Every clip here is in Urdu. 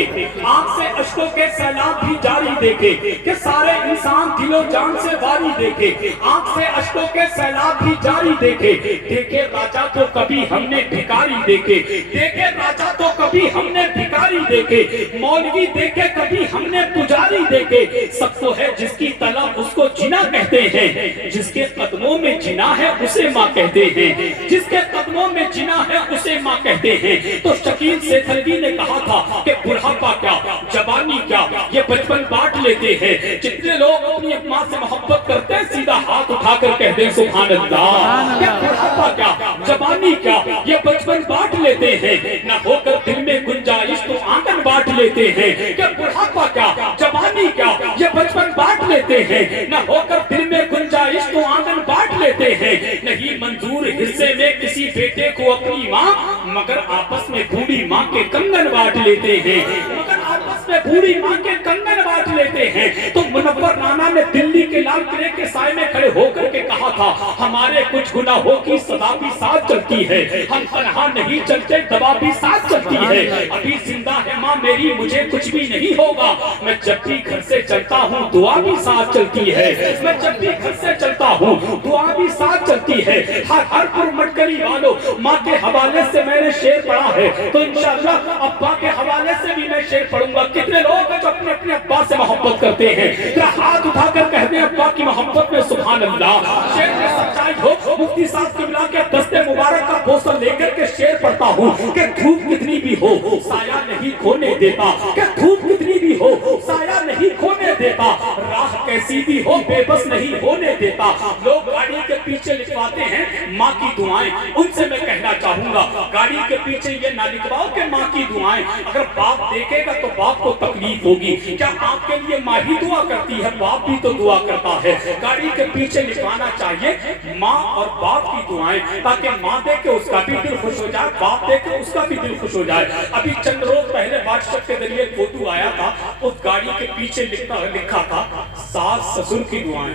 دیکھے، آنکھ سے اشکوں کے سیلاب بھی جاری دیکھے کہ سارے انسان دل و جان سے واری دیکھے، آنکھ سے اشکوں کے سیلاب بھی جاری دیکھے، دیکھے راجا تو کبھی ہم نے بھکاری دیکھے، دیکھے راجا تو کبھی ہم نے بھکاری دیکھے، مولوی دیکھے کبھی ہم نے پجاری دیکھے، سب کو ہے جس کی طلب اس کو جنا کہتے ہیں، جس کے قدموں میں جنا ہے اسے ماں کہتے ہیں، جس کے قدموں میں جنا ہے اسے ماں کہتے ہیں۔ تو شکیل سیتھلوی نے کہا تھا کہ بڑھاپا کیا، جوانی کیا، یہ بچپن بانٹ لیتے ہیں۔ جتنے لوگ اپنی ماں سے محبت کرتے ہیں سیدھا ہاتھ اٹھا کر کہتے ہیں سبحان اللہ۔ کہ بڑھاپا کیا، جوانی کیا، یہ بچپن بانٹ لیتے ہیں، نہ ہو کر دل میں گنجائش تو آنگن بانٹ لیتے ہیں۔ کہ بڑھاپا کیا، جوانی کیا، یہ بچپن بانٹ لیتے ہیں، نہ ہو کر دل میں گنجائش تو آنگن بانٹ لیتے ہیں۔ نہیں منظور حصے میں کسی بیٹے کو اپنی ماں، مگر آپس میں بوڑھی ماں کے کنگن بانٹ لیتے ہیں، مگر آپس میں بوڑھی ماں کے کنگن بانٹ لیتے ہیں۔ تو منور رانا نے دلی کے لال قلعے کے سائے میں کھڑے ہو کر کے کہا تھا ہمارے کچھ گناہوں کی سزا بھی ساتھ چلتی ہے، ہم تنہا نہیں چلتے دوا بھی ساتھ چلتی ہے، ابھی زندہ ہے ماں میری مجھے کچھ بھی نہیں ہوگا، میں جب بھی گھر سے چلتا ہوں دعا بھی ساتھ چلتی ہے، میں جب بھی گھر سے چلتا ہوں دعا بھی ساتھ چلتی ہے۔ ہر پور مٹکلی والوں ماں کے حوالے سے میں نے شعر پڑھا ہے تو انشاءاللہ ابا کے حوالے سے بھی میں شعر پڑھوں گا۔ کتنے لوگ ہیں جو اپنے اپنے ابا سے محبت کرتے ہیں، کیا ہاتھ اٹھا کر کہتے ہیں ابا کی محبت میں سبحان اللہ۔ شعر میں سچائی ہو، مفتی صاحب قبلہ کے دستے مبارک کا بوسہ لے کر کے شعر پڑھتا ہوں کہ دھوپ کتنی بھی ہو سایہ نہیں کھونے دیتا، کہ دھوپ کتنی بھی ہو سایہ نہیں کھونے دیتا، راہ کیسی بھی ہو بے بس نہیں ہونے دیتا۔ لوگ گاڑی کے پیچھے لکھواتے ہیں ماں کی دعائیں، ان سے میں کہنا چاہوں گا گاڑی کے پیچھے یہ نہ لکھواؤ کہ ماں کی دعائیں، اگر باپ دیکھے گا تو باپ کو تکلیف ہوگی، کیا آپ کے لیے ماں ہی دعا کرتی ہے، باپ بھی تو دعا کرتا ہے۔ گاڑی کے پیچھے لکھوانا چاہیے ماں اور باپ کی دعائیں، تاکہ ماں دیکھے اس کا بھی دل خوش ہو جائے، باپ دیکھے اس کا بھی دل خوش ہو جائے۔ ابھی چند روز پہلے واٹس ایپ کے ذریعے فوٹو آیا تھا، اس گاڑی کے پیچھے لکھا تھا ساس سسر کی دعائیں،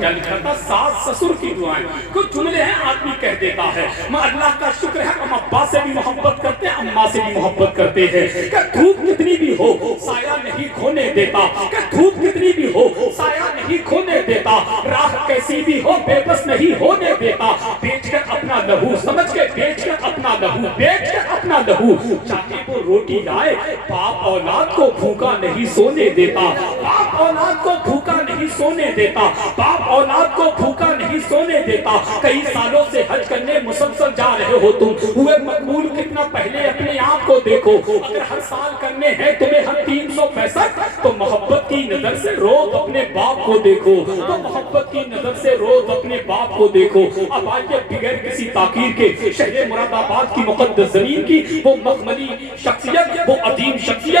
کیا لکھا تھا ساس سسر کی دعائیں۔ کچھ جملے ہیں آدمی کہہ دیتا ہے، میں اللہ کا شکر ہے ہم ابا سے بھی محبت کرتے ہیں اماں سے بھی محبت کرتے ہیں، کہ دھوپ کتنی بھی ہو سایہ نہیں کھونے دیتا، کہ دھوپ کتنی بھی ہو سایہ نہیں کھونے دیتا، راہ کیسی بھی ہو بے بس نہیں ہونے دیتا، بیچ کر اپنا لہو سمجھ کے بیچ کر اپنا لہو، بیچ کر اپنا لہو چاہے وہ روٹی لائے، باپ اولاد کو بھوکا نہیں سونے دیتا، باپ اولاد کو بھوکا نہیں سونے دیتا، باپ اولاد کو بھوکا نہیں سونے دیتا۔ کئی سالوں سے حج کرنے مسلسل جا رہے ہو تم، ہوئے مقبول کتنا پہلے اپنے آپ کو دیکھو، اگر ہر سال کرنے ہیں تمہیں ہم 365 تو محبت کی نظر سے روز اپنے باپ کو دیکھو، تو محبت کی نظر سے روز اپنے باپ کو دیکھو۔ اب آئیے بغیر کسی تاخیر کے شہر مراد آباد کی مقدس زمین کی وہ مخملی شخصیت، وہ عظیم شخصیت